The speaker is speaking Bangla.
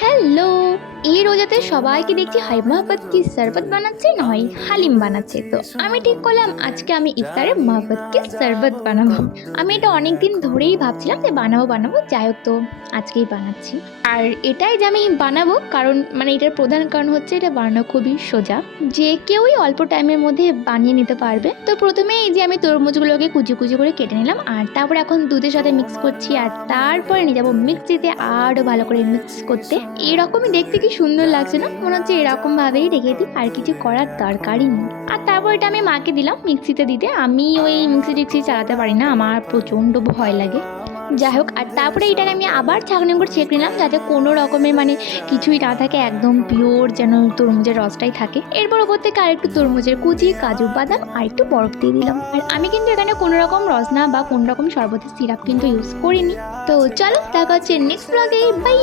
হ্যালো, এই রোজাতে সবাইকে দেখছি হয় মহব্বত কি শরবত বানাচ্ছে না হয় হালিম বানাচ্ছে। তো আমি ঠিক করলাম আজকে আমি ইফতারে মহব্বত কি শরবত বানাবো। আমি এটা অনেক দিন ধরেই ভাবছিলাম যে বানাবো, যাই হোক তো আজকেই বানাচ্ছি। আর এটাই যে আমি বানাবো কারণ এটার প্রধান কারণ হচ্ছে এটা বানানো খুবই সোজা, যে কেউই অল্প টাইমের মধ্যে বানিয়ে নিতে পারবে। তো প্রথমে এই যে আমি তরমুজগুলোকে কুচি কুচি করে কেটে নিলাম, আর তারপর এখন দুধের সাথে মিক্স করছি, আর তারপরে নিয়ে যাবো মিক্সিতে আরও ভালো করে মিক্স করতে। এরকমই দেখতে কি সুন্দর লাগছে না? মনে হচ্ছে এরকম ভাবেই রেখে দিই, আর কিছু করার দরকারই নেই। আর তারপর এটা আমি মাকে দিলাম মিক্সিতে দিতে। আমি ওই মিক্সি টিক্সি চালাতে পারি না, আমার প্রচণ্ড ভয় লাগে। যাই হোক, আর তারপরে এটাকে আমি আবার ছাঁকনি করে ছেঁকে নিলাম, যাতে কোনো রকমের কিছুই না থাকে, একদম পিওর যেন তরমুজের রসটাই থাকে। এরপর ওপর থেকে আর একটু তরমুজের কুচি, কাজু বাদাম আর একটু বরফ দিয়ে দিলাম। আর আমি কিন্তু এখানে কোনো রকম রসনা বা কোনো রকম শরবতের সিরাপ কিন্তু ইউজ করিনি। তো চলো দেখা হচ্ছে নেক্সট ব্লগে, বাই।